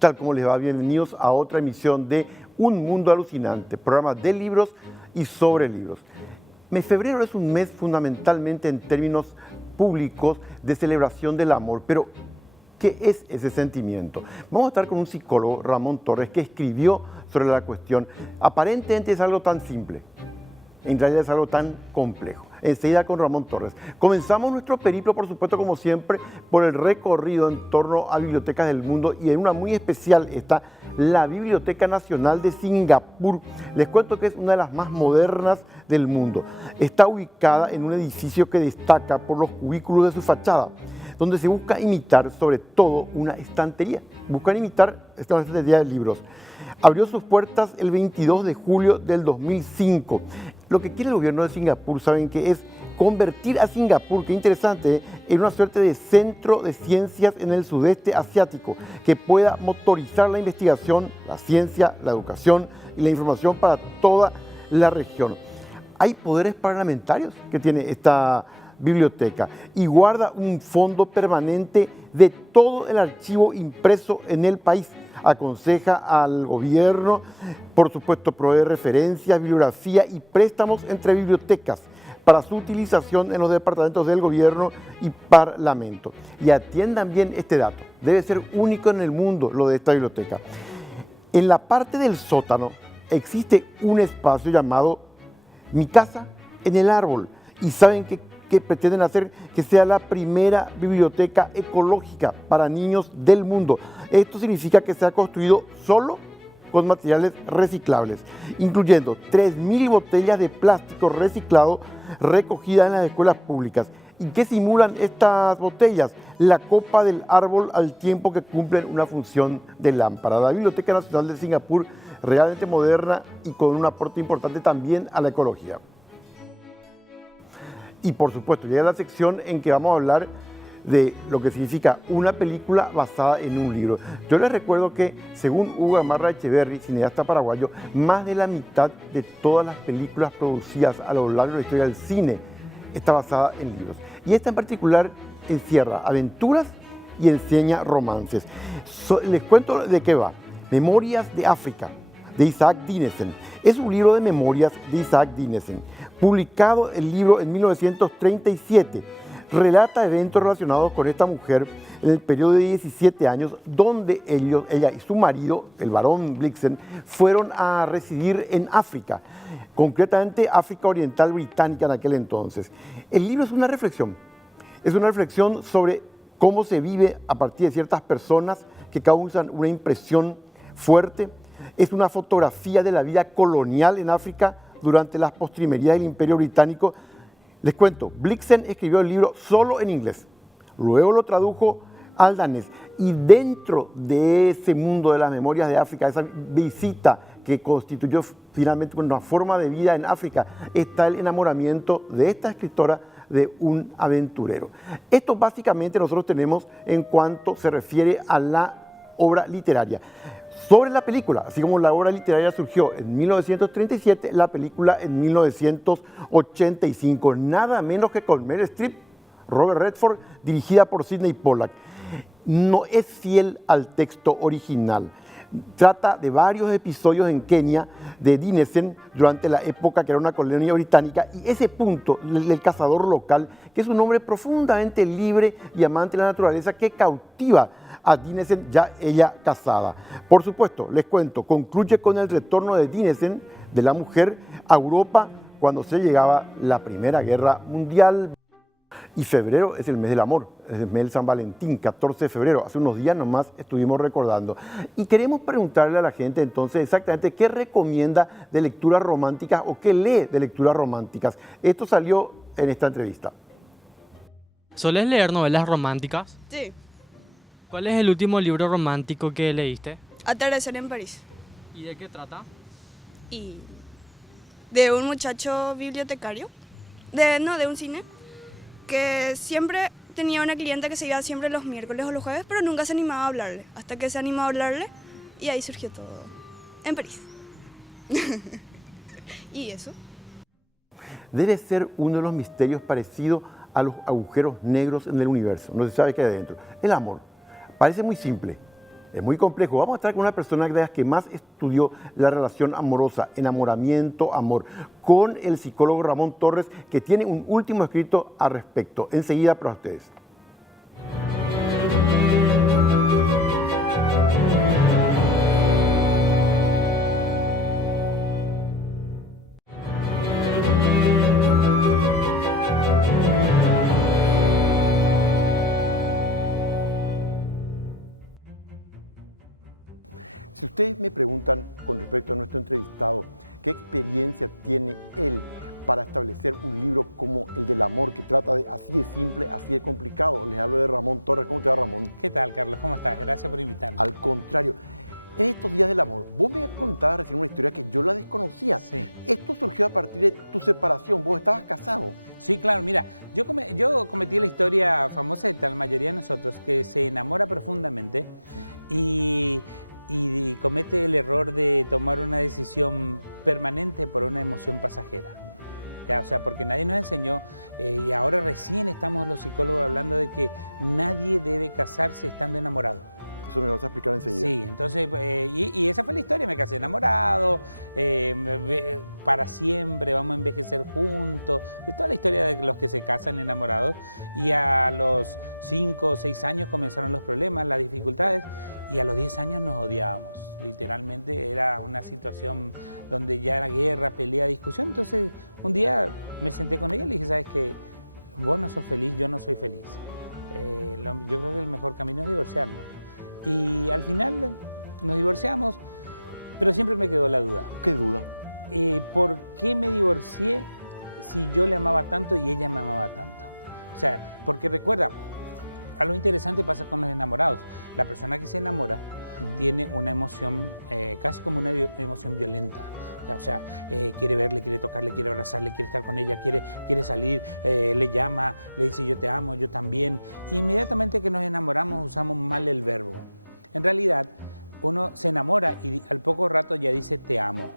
tal? ¿Cómo les va? Bienvenidos a otra emisión de Un Mundo Alucinante, programa de libros y sobre libros. Febrero es un mes fundamentalmente en términos públicos de celebración del amor, pero ¿qué es ese sentimiento? Vamos a estar con un psicólogo, Ramón Torres, que escribió sobre la cuestión. Aparentemente es algo tan simple, en realidad es algo tan complejo. Enseguida con Ramón Torres. Comenzamos nuestro periplo, por supuesto, como siempre, por el recorrido en torno a bibliotecas del mundo, y en una muy especial está la Biblioteca Nacional de Singapur. Les cuento que es una de las más modernas del mundo. Está ubicada en un edificio que destaca por los cubículos de su fachada, donde se busca imitar sobre todo una estantería. Buscan imitar esta estantería de libros. Abrió sus puertas el 22 de julio del 2005. Lo que quiere el gobierno de Singapur, saben que es convertir a Singapur, qué interesante, en una suerte de centro de ciencias en el sudeste asiático, que pueda motorizar la investigación, la ciencia, la educación y la información para toda la región. Hay poderes parlamentarios que tiene esta biblioteca y guarda un fondo permanente de todo el archivo impreso en el país. Aconseja al gobierno, por supuesto, provee referencias, bibliografía y préstamos entre bibliotecas para su utilización en los departamentos del gobierno y parlamento. Y atiendan bien este dato, debe ser único en el mundo lo de esta biblioteca. En la parte del sótano existe un espacio llamado Mi Casa en el Árbol, y saben que pretenden hacer que sea la primera biblioteca ecológica para niños del mundo. Esto significa que se ha construido solo con materiales reciclables, incluyendo 3.000 botellas de plástico reciclado recogidas en las escuelas públicas. ¿Y qué simulan estas botellas? La copa del árbol al tiempo que cumplen una función de lámpara. La Biblioteca Nacional de Singapur, realmente moderna y con un aporte importante también a la ecología. Y por supuesto, llega la sección en que vamos a hablar de lo que significa una película basada en un libro. Yo les recuerdo que, según Hugo Gamarra Echeverry, cineasta paraguayo, más de la mitad de todas las películas producidas a lo largo de la historia del cine está basada en libros. Y esta en particular encierra aventuras y enseña romances. Les cuento de qué va. Memorias de África, de Isaac Dinesen. Es un libro de memorias de Isaac Dinesen. Publicado el libro en 1937, relata eventos relacionados con esta mujer en el periodo de 17 años, donde ella y su marido, el barón Blixen, fueron a residir en África, concretamente África Oriental Británica en aquel entonces. El libro es una reflexión sobre cómo se vive a partir de ciertas personas que causan una impresión fuerte. Es una fotografía de la vida colonial en África durante las postrimerías del Imperio Británico. Les cuento, Blixen escribió el libro solo en inglés, luego lo tradujo al danés, y dentro de ese mundo de las memorias de África, esa visita que constituyó finalmente una forma de vida en África, está el enamoramiento de esta escritora de un aventurero. Esto básicamente nosotros tenemos en cuanto se refiere a la obra literaria. Sobre la película, así como la obra literaria surgió en 1937, la película en 1985, nada menos que con Meryl Streep, Robert Redford, dirigida por Sidney Pollack. No es fiel al texto original. Trata de varios episodios en Kenia de Dinesen durante la época que era una colonia británica, y ese punto, el cazador local, que es un hombre profundamente libre y amante de la naturaleza, que cautiva a Dinesen, ya ella casada. Por supuesto, les cuento, concluye con el retorno de Dinesen, de la mujer, a Europa cuando se llegaba la Primera Guerra Mundial. Y febrero es el mes del amor, es el mes de San Valentín, 14 de febrero. Hace unos días nomás estuvimos recordando. Y queremos preguntarle a la gente entonces exactamente qué recomienda de lecturas románticas o qué lee de lecturas románticas. Esto salió en esta entrevista. ¿Solés leer novelas románticas? Sí, ¿Cuál es el último libro romántico que leíste? Atardecer en París. ¿Y de qué trata? Y de un muchacho bibliotecario, de un cine, que siempre tenía una clienta que se iba siempre los miércoles o los jueves, pero nunca se animaba a hablarle. Hasta que se animó a hablarle y ahí surgió todo. En París. ¿Y eso? Debe ser uno de los misterios parecidos a los agujeros negros en el universo. No se sabe qué hay adentro. El amor. Parece muy simple, Es muy complejo. Vamos a estar con una persona de las que más estudió la relación amorosa, enamoramiento, amor, con el psicólogo Ramón Torres, que tiene un último escrito al respecto. Enseguida para ustedes. Si ustedes me preguntan con respecto a nuestro entrevistado, ¿qué experiencia tiene él para establecer un libro como el del amor, que trata de así de simple, así de complicado? Les hablo de Ramón Torres. ¿Cómo te va, Ramón? ¿Qué tal, Carlos? ¿Cómo estás? Gracias por invitarme. Al contrario, en estos días del amor, vos me comentabas recién una historia que yo la desconocía. Sí. Esto surgió a partir de tu separación. Vos estabas casado. Sí, claro, mira, yo cometí la historia famosa de la mayoría de nosotros, que se enamora profundamente y comete el error de tomar una decisión permanente por una emoción pasajera. Ya, o sea, porque nadie nos enseñó, y ahora recién estamos los psicólogos hablando de que nadie debe casarse estando enamorado. Eso me lo vas a explicar enseguida. Sí, entonces, y esa fue la historia, me casé enamorado, para siempre, vamos a envejecer juntos, y toda la historia de los que se casan enamorados, y a los 5 o 6 años comenzaron los problemas, las dificultades, y a los 10 años nos odiábamos, literalmente era una situación donde ya era guerra, pelea, discusión. Entonces un día me senté con ella y le dije, ¿sabes qué? Vos no sos feliz, yo no soy feliz, yo creo que el mejor camino es divorciarnos. Y al final nos divorciamos, pero siempre me quedó la duda. ¿Qué duda? ¿Por qué me divorcié si yo le amaba tanto y ella me amaba tanto? O sea, porque recuerda, algo interesante pasa con los enamorados. La persona que se enamora tiene una emoción, casi como una emoción violenta. O sea, quiere verle, quiere tocarle, quiere abrazarle, quiere estar con ella, quiere salir, le llama, le dice yo te amo, yo también. Y inmediatamente que nos enamoramos usamos mal el verbo. En realidad, uno se enamora y al poco rato ya dice te amo.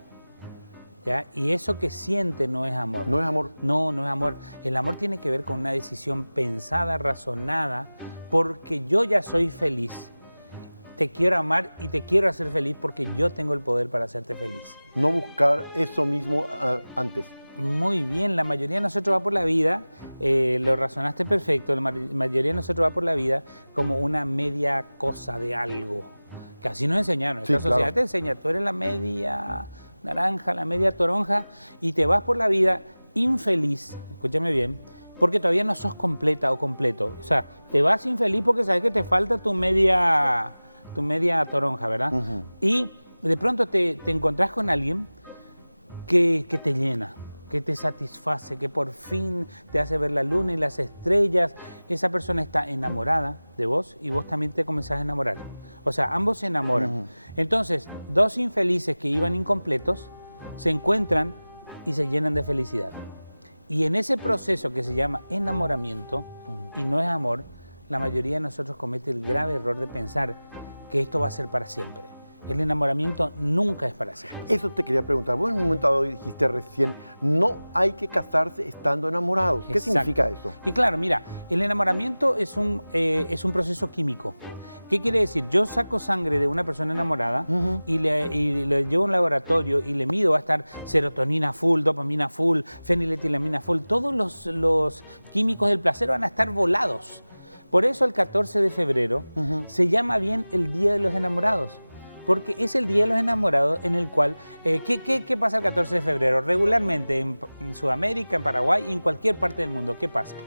¿Ya? Y eso que siente no es amor. ¿No es amor? No, no es amor. El amor tiene que ver con una decisión pensada, razonada, porque yo ya soy feliz. Te quiero amar y te quiero hacer feliz porque yo tengo el poder para hacerte feliz. No buscar eso mismo antes. Muy bien, la mayoría de nosotros va por la vida, lo razonaste perfecto, la mayoría de nosotros va por la vida como una media cosa de algo, que así nos enseñaron. Sí, Esta sociedad claro. te enseña, tú eres la media naranja, la media toronja, y te vas por la vida infeliz, escúchame bien, porque todavía no sos completa o completo. O sea, te vas infeliz porque sabes que te falta tu media toronja, ¿verdad? Y de pronto te encontrás con alguien que te llena, que te satisface, que por fin te hace ver la luna y las estrellas. Esa persona está enamorada de vos y vos también te comenzás a enamorar. O sea, ambos se enamoran. Entonces, dos infelices que iban incompletos se encuentran y se llenan de felicidad. Y en ese proceso que se llama enamoramiento y no es amor, la mayoría de nosotros comete el grave error de pensar que esto va a ser para siempre. El enamoramiento nunca es para siempre. Eso te quería preguntar. Vos en un momento dado dijiste recién, no hay que casarse estando enamorados. ¿Qué significa eso? Y claro, mira, el enamoramiento es un proceso químico. ¿Qué quiere decir? Yo saco sangre de una persona enamorada y le llevo a un laboratorio y le mido, va a estar serotonina full, dopamina full, feniletilamina full. Todos los químicos del placer van a estar volados. Por eso el 14 de febrero se llama bien el Día de los Enamorados. Porque es el Día de los Enamorados en el cual, ¿qué pasa el 14 de febrero? Regularmente en Sudamérica, en Paraguay y en cualquier parte del mundo, ¿qué pasa?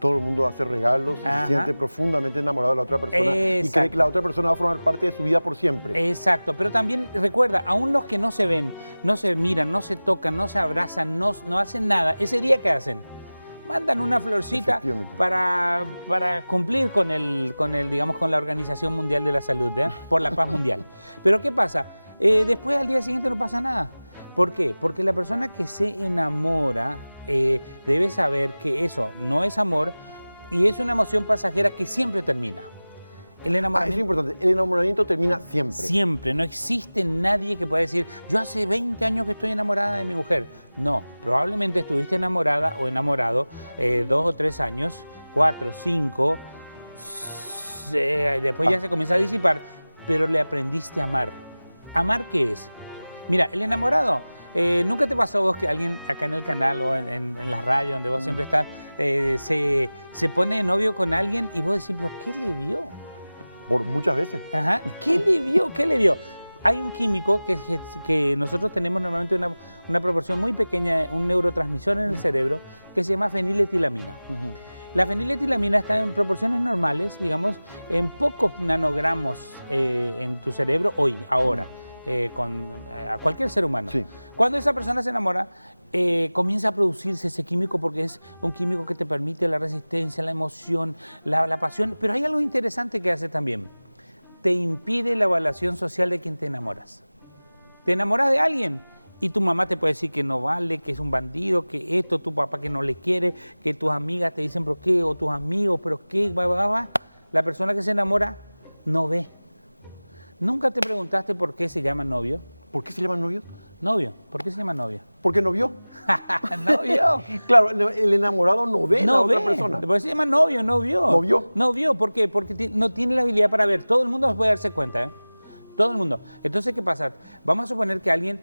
Todo el mundo hace regalos y se siente profundamente enamorado de la otra persona y cree que la otra persona va a formar parte de su vida por siempre. Exacto, pero también recuerda, aún los que no se ven, no se miran, no se tocan, no se abrazan, no hacen nada, ese día ¿qué hacen? Mandan una florcita para cumplir con digamos, con la Organización Mundial de la Salud, por la paz mundial. Pero ¿qué pasa? Después al día siguiente no pasa nada. ¿Por qué? Porque la persona que se enamora debe saber que eso no es amor y es una emoción pasajera que siempre termina. El enamoramiento, eso es importante. El enamoramiento termina siempre. Siempre. No existe nadie que pueda decir, yo hace 20 años que estoy enamorada de mi mujer. No, probablemente estuviste enamorada o enamorado 2 o 3 años, 4, 5, después ya se comienza a disipar. pero le aprendiste a amar. ¿Amar qué es? Mira, el enamorado, ¿nunca te pasó vos que alguien acá en el canal o en las radios donde vos siempre estás, se pone de novio con alguien y vos decís, pero ¿qué le vio? Por muchas veces. Ajá. ¿Qué le vio? ¿Qué le vio? Hay un químico que nosotros tenemos normalmente una proporción muy pequeña, un neurotransmisor en el cerebro, que se llama feniletilamina. La feniletilamina está en proporciones normales, digamos, en pocos nanogramos en tu cerebro ahora, a cualquier ser humano. Sí. Cuando esa persona se enamora, comienza a producirse ese químico porque es un químico que te permite la resistencia, la emoción, la pasión. Pero hay algo interesante que hace también. Te impide la evaluación social de quien te enamoras. Te enamoras de alguien y tu mamá te puede decir que no vale, que es un bandido, que esto, tu papá que no le quiere, que tus amigas te dicen, pero qué, o tus amigos, pero qué, va. La persona que se enamora no ve. ¿Nunca te preguntaste por qué se llama novio? ¿Por qué se llaman novios? Novio, ¿por qué se llama novio? Porque no vio. Novio. Claro, el enamorado no ve a la otra persona. Por eso se llama novio, no vio. No vio. No vio, ¿por qué? Porque no tiene la habilidad para ver. Todo el mundo puede darse cuenta, ¿eh? Todo el mundo. Entonces, ¿qué pasa? Vamos a suponer que alguien,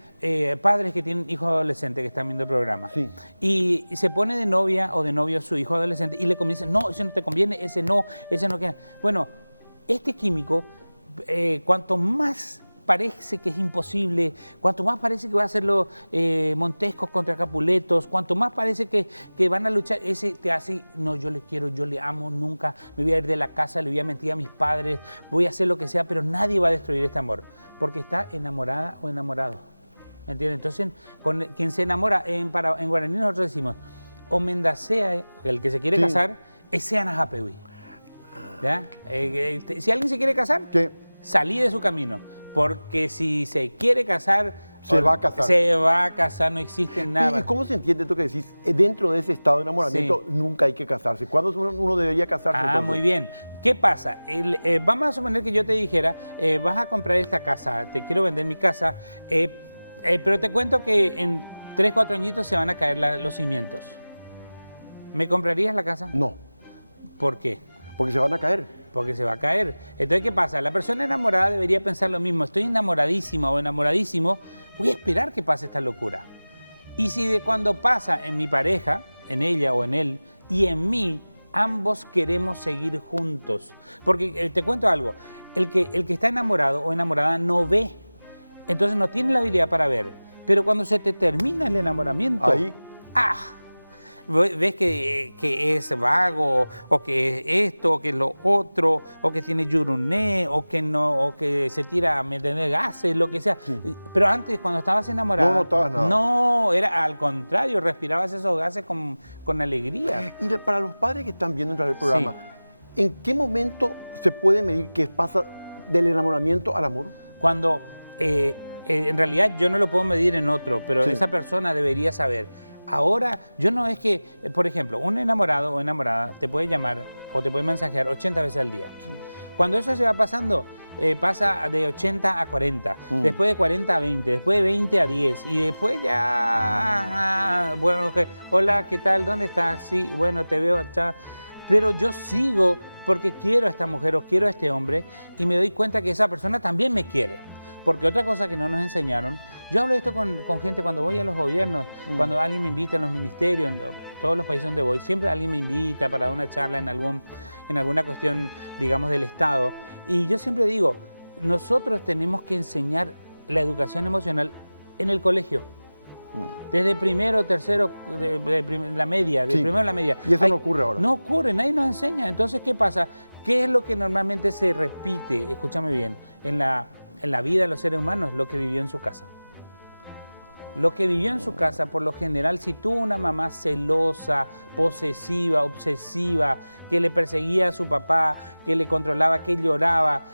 padres que tienen hijos adolescentes que están viendo el programa, Sí. y se pone de novia o de novio su hijo adolescente y le comienza, no, ese no te conviene, ese no queda. Bueno, este químico, cuanto más parece que es imposible, cuanto más parece que va a hacerlo Montescos contra Capuletos, cuanto más parece que van a luchar, ese te hace, no, yo le quiero, yo le amo, nunca me voy a ir de la casa, le voy a mentir a mis padres, voy a hacer lo que sea, pero nadie va a destruir este amor, porque está enamorada o enamorado. ¿Entiendes? Entonces, con quien se enamora, en guaraní nosotros decimos, o mendacea, el que se quiere Sí. casar, es seanajapewi. ¿Ya? Si alguien se quiere casar, ¿Qué? salí de su camino, porque si se quiere casar, Se va a casar. Se va a casar, no existe nada. ¿Y cómo se entiende esto que decís? Dentro de ese estado de enamoramiento nunca hay que casarse. ¿Cuándo uno debería casarse? Ah, entonces? muy bien. ¿Qué pasa? Vamos a suponer que yo te dijera, vas a comprar esta casa, te quiero vender mi casa, pero te cuento que en 3, 4 añitos se van a caer los cimientos. ¿Me comprarías la casa? No, ¿Por qué? porque se van a caer. Porque se va a caer. Entonces, ¿qué pasa? La persona enamorada debería pensar lo mismo. Estoy enamoradísima o enamoradísimo, voy a esperar que pase esta locura. Y si de cuando pasa en mi pareja, en ella o en él, y en mí, ambos queremos seguir juntos. Porque te cuento algo, el que está enamorado o enamorada no ve, entonces no tiene la habilidad para ver. Pero cuando se te termina el enamoramiento, Ahí. ¡ah! Ves que es vago, o que es esto, o que es lo otro, o que tiene yuruné, o que no, o que se tira a meter gases, lo que sea. Pero antes, cuando estabas enamorada, No notabas nada. no, era al contrario, respirabas esos gases con alegría. Y para los padres que están viendo el programa, ¿en qué momento se puede medir que pasa del enamoramiento al amor? Cuando en realidad yo no lo puedo medir en otro, pero Sí. esa persona debería saber. Ahora, yo no es que, por ejemplo, un enamorado o enamorada te puede llamar o te puede mensajear 80 veces al día. Cuando eso se va pasando, pasa de 80 a 40, después de 40 a 20, después de 20 a 10 y después ya, bueno, hola, ¿qué tal? ¿Dónde estás? Sí, bueno, te veo, chao. Pero yo sigo porque quiero a esta mujer o quiero a este hombre y me doy cuenta que esa persona también me quiere. Porque otra cosa que no nos enseñaron, yo hablo de esto con gente cuando voy a los gobiernos, cuando alguien me invita en los ministerios, en todos los países donde voy, siempre alguien me invita para dar una charla en alguna cuestión, digamos, del Estado. Y yo siempre digo, nosotros tenemos que enseñar la educación emocional en el colegio. Desde primero, tercero, la media, de Sí. primero a la media. Y eso no ocurre ahora. No ocurre, nadie nos enseña. Entonces, ¿qué pasa? ¿Qué es lo que normalmente se repite, escúchame bien, en la vida de los seres humanos? Lo que vivió en su casa. Lo que vivió en su casa, por lo general, si tuvo una mamá celosa, posesiva, obsesiva, que le perseguía a su papá, que le controlaba, que lloraba,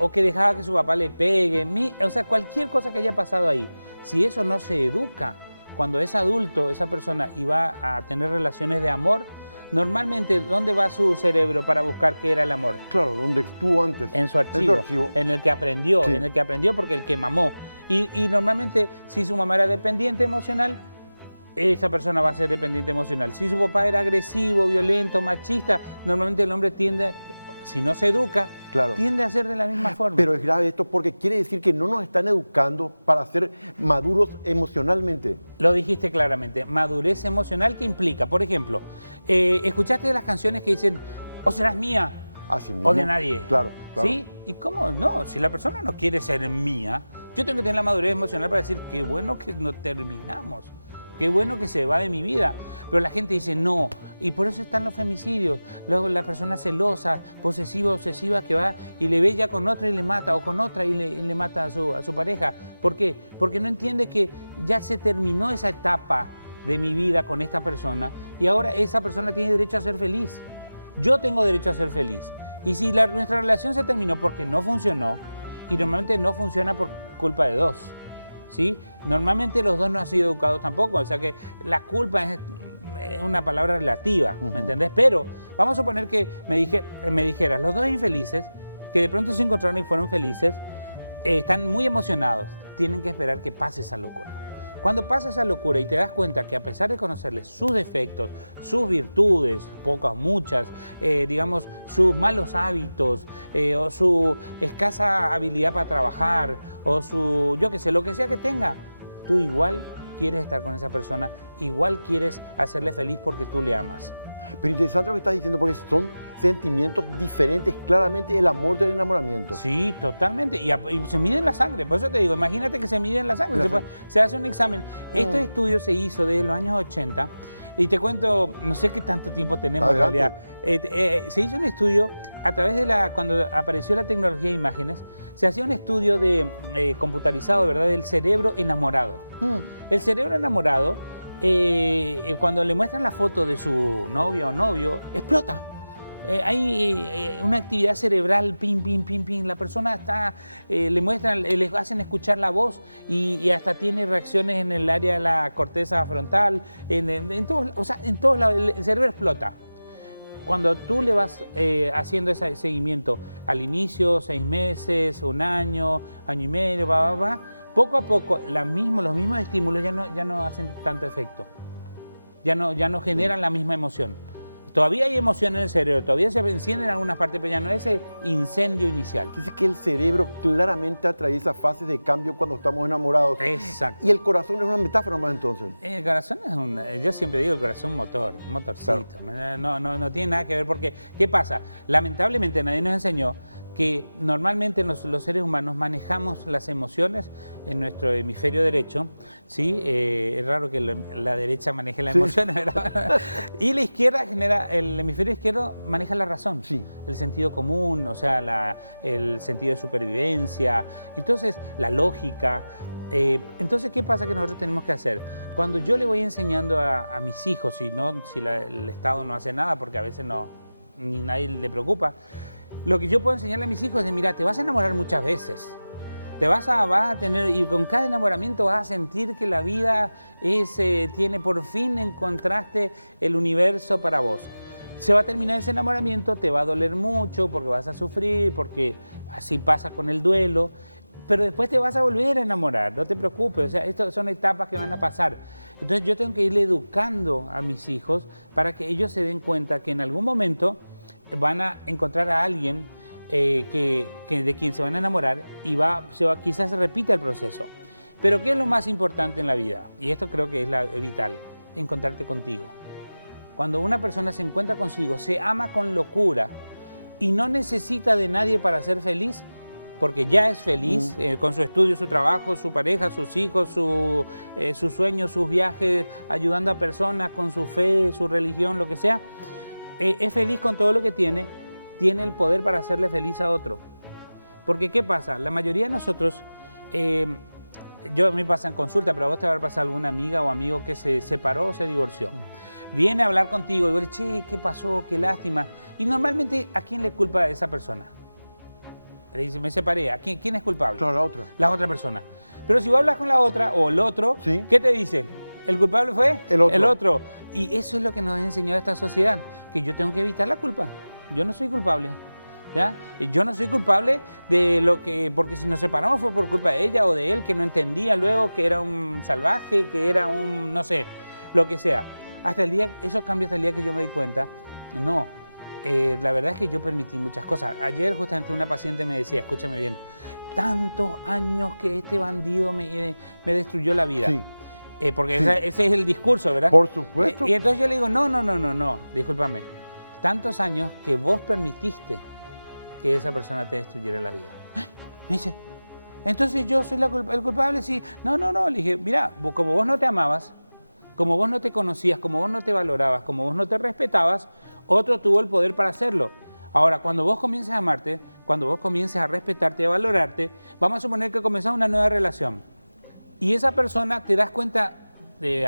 o que dejaba que su papá le pegue, o sea, cualquier cosa que haya pasado ahí, si eso no se educa, cuando es adulto, esa persona y va a tener relaciones de amor, normalmente, ¿dónde va su cerebro para buscar qué era el amor? Claro, donde estuvo antes. En su archivo, en el que aprendió, Sí. en el que aprendió porque el que mamó. Y normalmente, si su mamá era dependiente emocional, esa persona va a ser dependiente emocional. Si su papá era agresivo, violento, machista, normalmente el hombre tiende, si no se educa, Claro. tiende a ser de la misma forma. Pero es grave esto porque quiere decir que no nos están educando para ser maduros emocionalmente. Lo dijiste claramente, madurez emocional, ¿qué implica? Por ejemplo, ¿escuchaste las canciones que dicen, o serás mía, Así mismo. o de nadie? Claro, claro. ¿Sí? ¿Y cómo no? Si la persona no quiere ser mía, yo tengo que tener la madurez emocional para decir, qué bueno que no terminamos, qué bueno que se va de mi vida. Pero la gente dice no, y por eso están los femicidios. Luego la persona celosa, posesiva, obsesiva, que va y le ve ya con otra y le mata, o con otra y le mata a su pareja. ¿Por qué? Porque no entiende que ya se terminó esa etapa de mi vida con esta persona y ahora esa persona tiene derecho a ser feliz. Yo tengo derecho a ser feliz. Y si nuestra relación se terminó porque no funcionó, y normalmente no funciona por culpa de dos, ¿sí? Normalmente los dos no han sido educados tampoco, o sea que la culpa es una palabra relativa, ¿me entendés? Pero vamos a suponer que me dijeras, los dos infelices, que de pronto se encontraron y fueron felices, están muy emocionados, tienen que esperar que pase esa locura. Cuando pasa esa locura y te das cuenta que a pesar de conocerles sus defectos, sus virtudes, pocas, muchas, digamos, sus malos hábitos, o su escasa habilidad para trabajar, o su, yo qué sé, lo que sea que tenga, tú igual quieres estar con esa persona, igual quieres hacerle feliz porque tú le amas. Pero interesante lo que estás diciendo porque son sentimientos diferentes, claramente el amor del enamoramiento. Sí, totalmente. Y se mide en la sangre. Por eso te digo, imagínate que se mide en la sangre. Se hace un examen. Este estudio se hizo desde los años 80. Y te cuento, no sé qué tanto tiempo tenemos en realidad. Se hizo un estudio a través de cuando apareció la tecnología de imágenes, se hacía un estudio computarizado, ¿verdad?, del cerebro enamorado. El cerebro enamorado, cuando le muestran la foto de su novia o novio, explota. Hay una actividad cerebral, pim, pim, pim, pim. La persona está, le muestran, le hacen escuchar la voz y hasta tiene reacciones en el área de la corteza frontal, en todos lados, el cerebro explota. Cuando tú le vas haciendo ese seguimiento al inicio, 6 meses, 1 año, año y medio, poco a poco los mismos estímulos ya no hacen tanto efecto, ya no generan la misma emoción. Todavía hay emoción en el cerebro, todavía se encienden en algunas partes, pero ya no es ese incendio inicial. Dice que el cerebro claramente atraviesa fases de cambio cuando estamos enamorados. Exacto. Y el corazón es una metáfora más entonces. El corazón yo siempre digo el corazón un motorcito. Claro. No tiene nada que ver porque, ¿qué pasa? Lamentablemente nadie nos enseñó que normalmente los seres humanos manejamos las emociones en nuestro hemisferio derecho, ¿sí? Es raro que la derecha maneje las emociones, ¿verdad? Y la izquierda el hemisferio izquierdo maneja la razón, el sentido común, o sea, el sentido de supervivencia, entonces la lógica. Entonces, ¿qué pasa que nosotros tenemos que hacer? Cuando yo le voy enseñando a mis hijos, si el Estado no hace nada, porque a veces ni nadie le preocupa, lo que yo puedo enseñarle a mis hijos es, mira, te vas a enamorar muchas veces, vas a tener, y con cada enamoramiento vas a sentir que la vida por fin encontraste el universo para vos. Se va a terminar ese enamoramiento, te va a doler mucho porque vas a sufrir, porque así pasa con el duelo, pero después te vas a volver a enamorar, no te preocupes, o sea, estas son etapas que van a pasar. Entonces yo tengo que irle educando a mis hijos para que ellos se den cuenta que en algún momento van a encontrar a alguien de quien se van a enamorar y quizás se repita el proceso. Pero ¿qué es lo más importante en la vida? Y esto creo que es vital, encontrarte contigo. Cuando una persona se encuentra consigo, se ama con locura y no necesita de nadie para ser feliz, porque ya es feliz con su estudio, su trabajo, su pareja, sus hijos, sus sueños, sus viajes, ayudando a personas con su fe, su religión, lo que sea. Es feliz con todo lo que tiene el poder para hacerle feliz a otro. Porque ¿qué pasa? La mayoría de nosotros, a mí pasa en consulta, pero a vos te va a pasar alguna amiga o amigo que se separó o se divorció. Viene a hablar contigo y vos le dices, che, ¿qué pasó? Qué lástima. Y normalmente, ¿a quién le culpa a esa persona? Le dice, me separé. ¿A quién es culpable? Claro, la otra. La otra persona. Pero si vos hablas con la otra o el otro, ¿qué te dice? ¿El culpable fue? El otro. Y eso es lo que nos ha enseñado esta sociedad, que yo tengo que evitar la culpa. Yo no soy culpable. ¿Ya? Yo no soy culpable porque si nos separamos fue por culpa de ella o de él, que no entendía luego que era un salvaje, que era no sé, lo que sea. Eso cambia hasta el día que yo me di cuenta, no, La verdad es que yo permití muchas cosas. Ayer justamente una paciente me decía, escúchame bien, tantos años que este bandido me destruyó la vida. Sí. Porque Sí. ese es el discurso, ¿verdad? Por supuesto. Y entonces yo le digo, no, discúlpame. Tantos años que vos permitiste que esa persona te destruyera la vida. Me dice, entonces yo soy el culpable, sí. No, le dije, mira, como vos no te amabas, como vos no te conocías, como vos no te valorabas, como vos no te respetabas, otro tuvo el poder para hacerlo. Ahora, cuando vos comiences a amarte, cuando vos comiences a respetarte, a valorarte, vamos a suponer que comenzás una nueva relación. Y esa persona te das cuenta,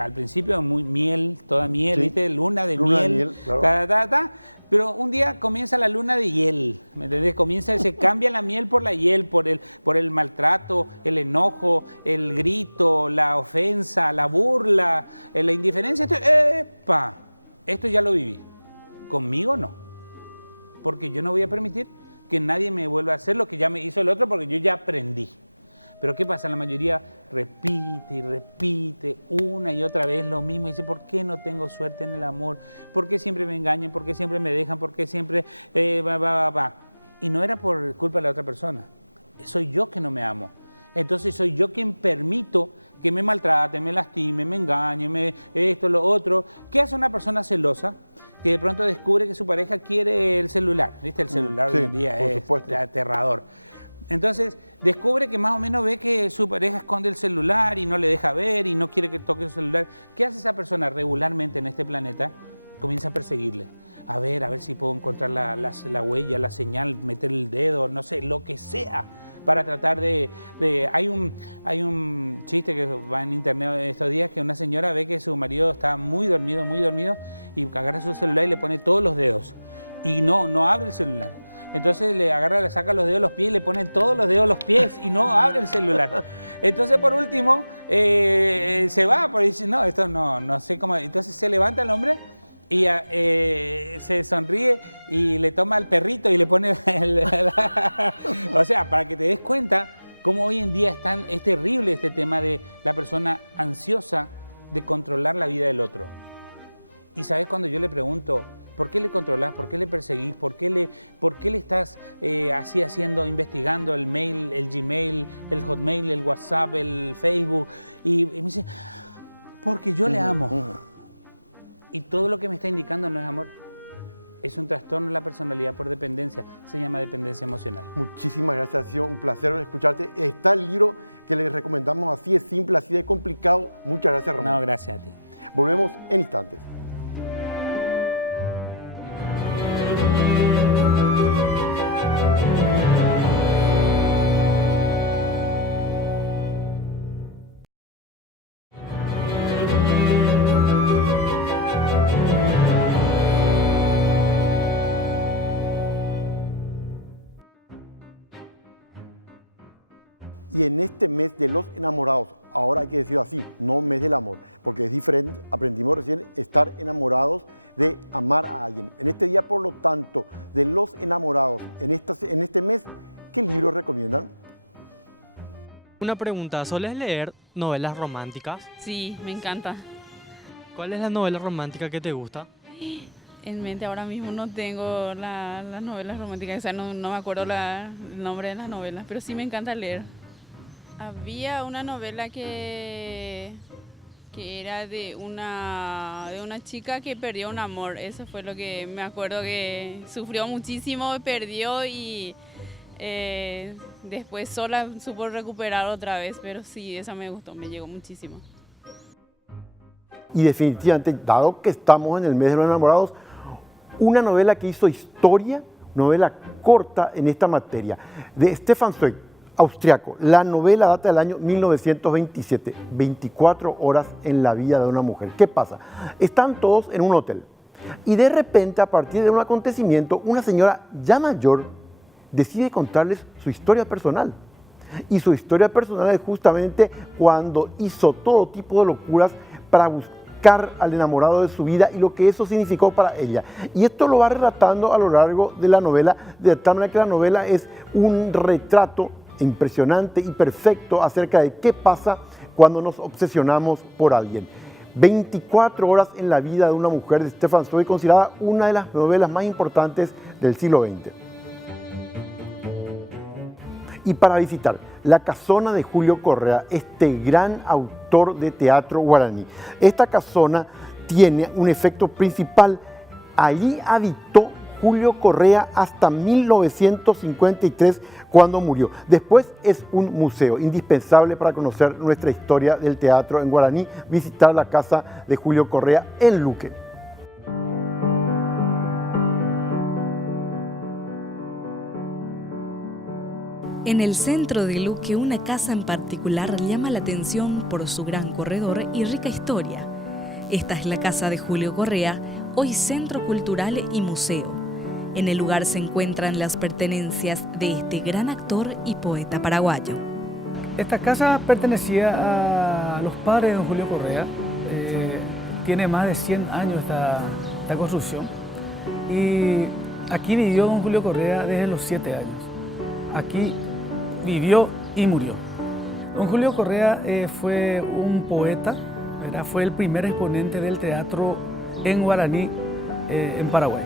al principio muy miel, toda miel, Sí. ¿viste? Luna de Luna de miel, claro. pero un día comienza la luna de hiel, ¿me entendés? Se cambia la miel por la hiel, por el maltrato, el enojo, el grito, la ofensa, la burla, la indiferencia. ¡Epa! Esto ya lo viví. Conmigo no. Porque yo no voy a permitir que nadie me vuelva a hacer lo que ya me hizo el otro, porque yo ya aprendí. Pero ¿qué pasa? La mayoría repite y repite una y otra vez lo mismo. Y dice, ¿por qué no tengo suerte en el amor? ¿Por qué siempre me engañan? ¿Por qué siempre me dejan? ¿Por qué siempre Y no era por culpa de la otra persona. Soy yo que no me amo. Entonces soy yo quien permito que me maltrate, me lastime, me engañe, esto, lo otro. ¿Qué hace una persona celosa? Que de pronto descubre que su pareja quiere el celular. ¿Viste? El celular Sí, hoy en día por es supuesto. aterrador. Entonces, descubre que más o menos ve que su pareja esconde el celular y no le deja ver y no quiere que toque el celular. ¿Qué hace esa persona regularmente en este planeta? Comienza a perseguirle. A ver si puedo encontrar la huella, la señal, meter el dedo, no sé, lo que sea, para tratar Hay un chiste que va en internet estos días, que una señora ve que su marido está muy dormido, y agarra su celular y le pone todos los dedos. Y no abre el celular. Entonces le saca los dedos de los pies y le pone todos los dedos de los pies y no abre el celular. Entonces, por último, se va, porque dice, no, esto no sé cómo. Entonces se levanta el hombre y se sonríe y le toma al perrito y le pone O sea, para que te des cuenta cómo hoy en día es terrible este tema de la persona ansiosa de controlar la vida del otro. Y sabes, cuando yo le pregunto, ¿por qué le controlás? ¿Por qué le perseguís? ¿Por qué le estás así investigando el mail, el Gmail, el Hotmail, el WhatsApp, el Facebook? Y me dice, porque yo le amo. Y todo lo que me está indicando no es amor. Es un trastorno de la personalidad por dependencia. Se llama dependencia emocional. Muchísimas gracias, ha sido un placer escucharte. Está el libro que les recomendamos, así de simple, así de complicado. Muchas gracias, Ramón. No, gracias a ti. Volvemos en instantes. Y en este mes de los enamorados, ahora hay que decirlo así, no mes del amor, porque es diferente, aprendimos recién estar enamorados de amar a alguien. En este día, por lo tanto, de los enamorados, en este mes, ¿qué libros recomiendan? Una pregunta, ¿soles leer novelas románticas? Sí, me encanta. ¿Cuál es la novela romántica que te gusta? En mente ahora mismo no tengo las novelas románticas, o sea, no me acuerdo el nombre de las novelas, pero sí me encanta leer. Había una novela que era de una chica que perdió un amor. Eso fue lo que me acuerdo, que sufrió muchísimo, perdió y después sola supo recuperar otra vez, pero sí, esa me gustó, me llegó muchísimo. Y definitivamente, dado que estamos en el mes de los enamorados, una novela que hizo historia, novela corta en esta materia, de Stefan Zweig, austriaco. La novela data del año 1927, 24 horas en la vida de una mujer. ¿Qué pasa? Están todos en un hotel y de repente, a partir de un acontecimiento, una señora ya mayor decide contarles su historia personal. Y su historia personal es justamente cuando hizo todo tipo de locuras para buscar al enamorado de su vida y lo que eso significó para ella. Y esto lo va relatando a lo largo de la novela, de tal manera que la novela es un retrato impresionante y perfecto acerca de qué pasa cuando nos obsesionamos por alguien. 24 horas en la vida de una mujer de Stefan Zweig, considerada una de las novelas más importantes del siglo XX. Y para visitar la casona de Julio Correa, este gran autor de teatro guaraní. Esta casona tiene un efecto principal. Allí habitó Julio Correa hasta 1953, cuando murió. Después es un museo indispensable para conocer nuestra historia del teatro en guaraní, visitar la casa de Julio Correa en Luque. En el centro de Luque, una casa en particular llama la atención por su gran corredor y rica historia. Esta es la casa de Julio Correa, hoy centro cultural y museo. En el lugar se encuentran las pertenencias de este gran actor y poeta paraguayo. Esta casa pertenecía a los padres de don Julio Correa. Tiene más de 100 años esta construcción. Y aquí vivió don Julio Correa desde los 7 años. Aquí vivió y murió. Don Julio Correa fue un poeta, ¿verdad? Fue el primer exponente del teatro en guaraní en Paraguay.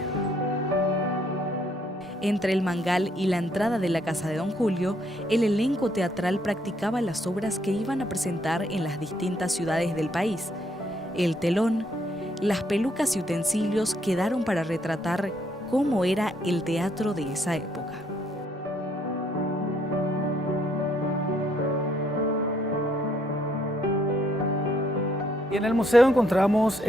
Entre el mangal y la entrada de la casa de don Julio, el elenco teatral practicaba las obras que iban a presentar en las distintas ciudades del país. El telón, las pelucas y utensilios quedaron para retratar cómo era el teatro de esa época. Y en el museo encontramos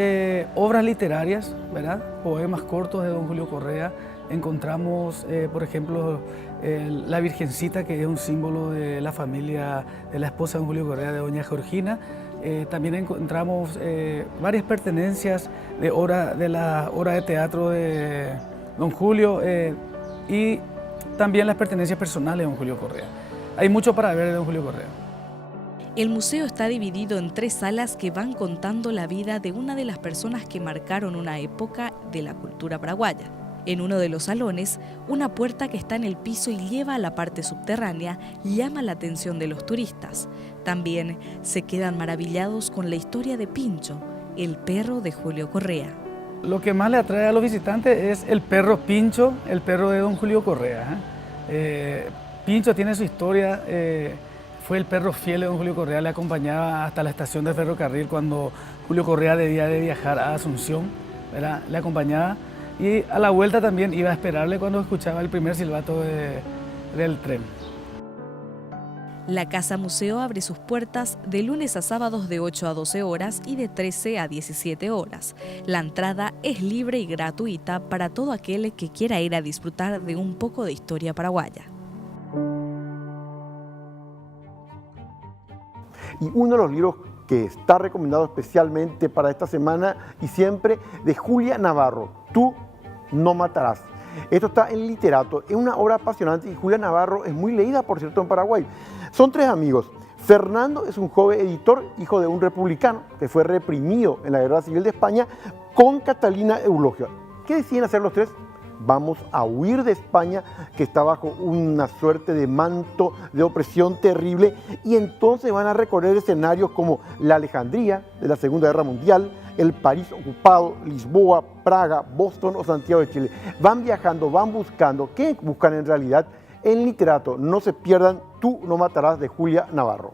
obras literarias, ¿verdad? Poemas cortos de don Julio Correa. Encontramos, por ejemplo, la Virgencita, que es un símbolo de la familia de la esposa de don Julio Correa, de doña Georgina. También encontramos varias pertenencias de la obra de teatro de don Julio y también las pertenencias personales de don Julio Correa. Hay mucho para ver de don Julio Correa. El museo está dividido en 3 salas que van contando la vida de una de las personas que marcaron una época de la cultura paraguaya. En uno de los salones, una puerta que está en el piso y lleva a la parte subterránea llama la atención de los turistas. También se quedan maravillados con la historia de Pincho, el perro de Julio Correa. Lo que más le atrae a los visitantes es el perro Pincho, el perro de don Julio Correa. Pincho tiene su historia, fue el perro fiel de don Julio Correa, le acompañaba hasta la estación de ferrocarril cuando Julio Correa debía de viajar a Asunción, ¿verdad? Le acompañaba. Y a la vuelta también iba a esperarle cuando escuchaba el primer silbato del tren. La Casa Museo abre sus puertas de lunes a sábados de 8 a 12 horas y de 13 a 17 horas. La entrada es libre y gratuita para todo aquel que quiera ir a disfrutar de un poco de historia paraguaya. Y uno de los libros que está recomendado especialmente para esta semana y siempre, de Julia Navarro, Tú no matarás. Esto está en Literato, es una obra apasionante y Julia Navarro es muy leída, por cierto, en Paraguay. Son 3 amigos. Fernando es un joven editor, hijo de un republicano que fue reprimido en la Guerra Civil de España, con Catalina Eulogio. ¿Qué deciden hacer los 3? Vamos a huir de España, que está bajo una suerte de manto de opresión terrible, y entonces van a recorrer escenarios como la Alejandría de la Segunda Guerra Mundial, el París ocupado, Lisboa, Praga, Boston o Santiago de Chile. Van viajando, van buscando. ¿Qué buscan en realidad? En Literato, no se pierdan Tú no matarás, de Julia Navarro.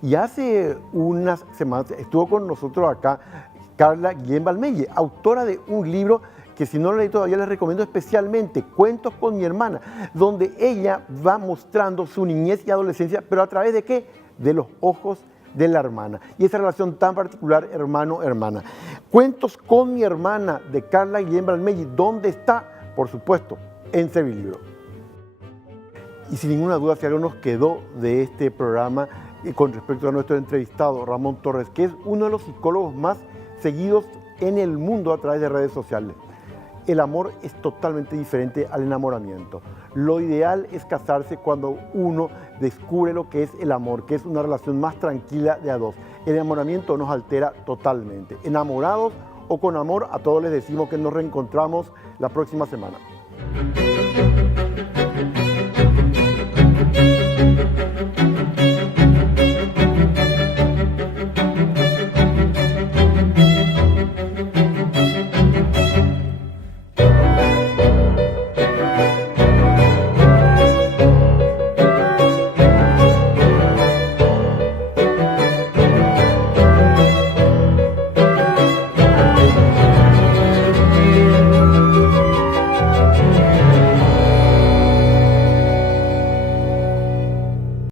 Y hace unas semanas estuvo con nosotros acá Carla Guillén Balmelle, autora de un libro que si no lo leí todavía les recomiendo especialmente, Cuentos con mi hermana, donde ella va mostrando su niñez y adolescencia, pero a través de ¿qué? De los ojos de la hermana. Y esa relación tan particular, hermano-hermana. Cuentos con mi hermana, de Carla Guillén Balmelle, ¿dónde está? Por supuesto, en Servilibro. Y sin ninguna duda, si algo nos quedó de este programa con respecto a nuestro entrevistado, Ramón Torres, que es uno de los psicólogos más seguidos en el mundo a través de redes sociales. El amor es totalmente diferente al enamoramiento. Lo ideal es casarse cuando uno descubre lo que es el amor, que es una relación más tranquila de a 2. El enamoramiento nos altera totalmente. Enamorados o con amor, a todos les decimos que nos reencontramos la próxima semana.